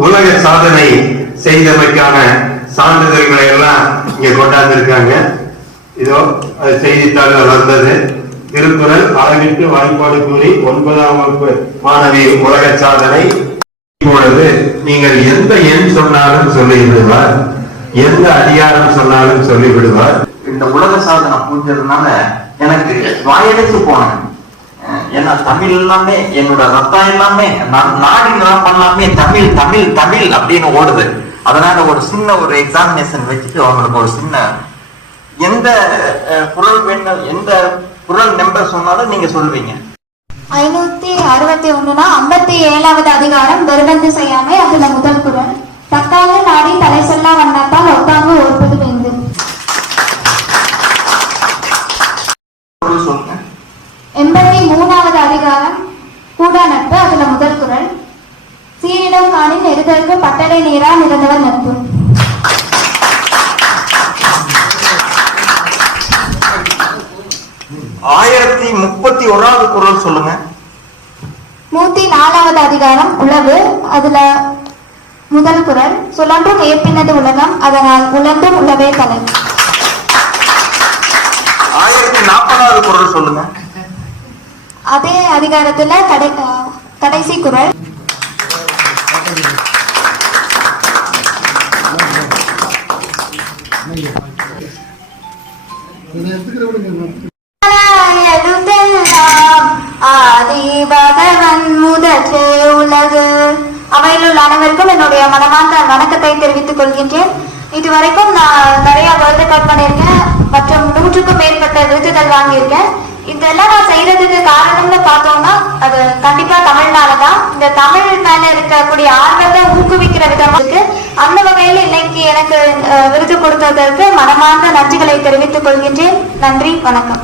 உலக சாதனை செய்தமைக்கான சான்றிதழ்களை எல்லாம் இங்க கொண்டாந்துருக்காங்க. இதோ அது செய்தித்தாளில் வந்தது. திருக்குறள் அளவிட்டு வாய்ப்பாடு கூறி ஒன்பதாம் வகுப்பு மாணவி உலக சாதனை இப்பொழுது நீங்கள் எந்த எண் சொன்னாலும் சொல்லிவிடுவார். எந்த அதிகாரம் சொன்னாலும் சொல்லிவிடுவார். இந்த உலக சாதனை புரிஞ்சதுனால எனக்கு வாயடைச்சு போனேன். ஏன்னா தமிழ் எல்லாமே என்னோட ரத்தம் எல்லாமே நான் நாடிலாம் பண்ணலாமே தமிழ் தமிழ் தமிழ் அப்படின்னு ஓடுது. அதனால ஒரு சின்ன ஒரு எக்ஸாமினேஷன் வச்சுட்டு அவங்களுக்கு ஒரு சின்ன எந்த குரல் வேணும் எந்த குரல் நம்பர் சொன்னாலும் நீங்க சொல்லுவீங்க. ஐநூத்தி அறுபத்தி ஒண்ணுனா ஐம்பத்தி ஏழாவது அதிகாரம் வெறுவந்து செய்யாமை அதுல எருதற்கு பட்டடை நீரா நிறந்தவர் நட்பு. ஆயிரத்தி முப்பத்தி ஓராவது குரல் சொல்லுங்க. நூத்தி நாலாவது அதிகாரம் உளவு. அதுல முதல் குரல் சுழன்றும் ஏற்பினது உலகம் அதனால் உழன்றும் உளவே தலை. ஆயிரத்தி நாற்பதாவது குரல் சொல்லுங்க. அதே அதிகாரத்துல கடை கடைசி குரல். ஆதி பகவன் முதற்றே உலகு. அனைவருக்கும் என்னுடைய மனமார்ந்த வணக்கத்தை தெரிவித்துக் கொள்கின்றேன். இதுவரைக்கும் நான் நிறைய வேர்ல்டு கப் பண்ணியிருக்கேன். மற்றும் நூற்றுக்கும் மேற்பட்ட விருதுகள் வாங்கியிருக்கேன். இதெல்லாம் நான் செய்யறதுக்கு காரணம்னு பார்த்தோம்னா அது கண்டிப்பா தமிழ்னால தான் இந்த தமிழ் மேல இருக்கக்கூடிய ஆர்வத்தை ஊக்குவிக்கிற விதமா இருக்கு. அந்த வகையில எனக்கு விருது கொடுத்ததற்கு மனமார்ந்த நன்றிகளை தெரிவித்துக் கொள்கின்றேன். நன்றி வணக்கம்.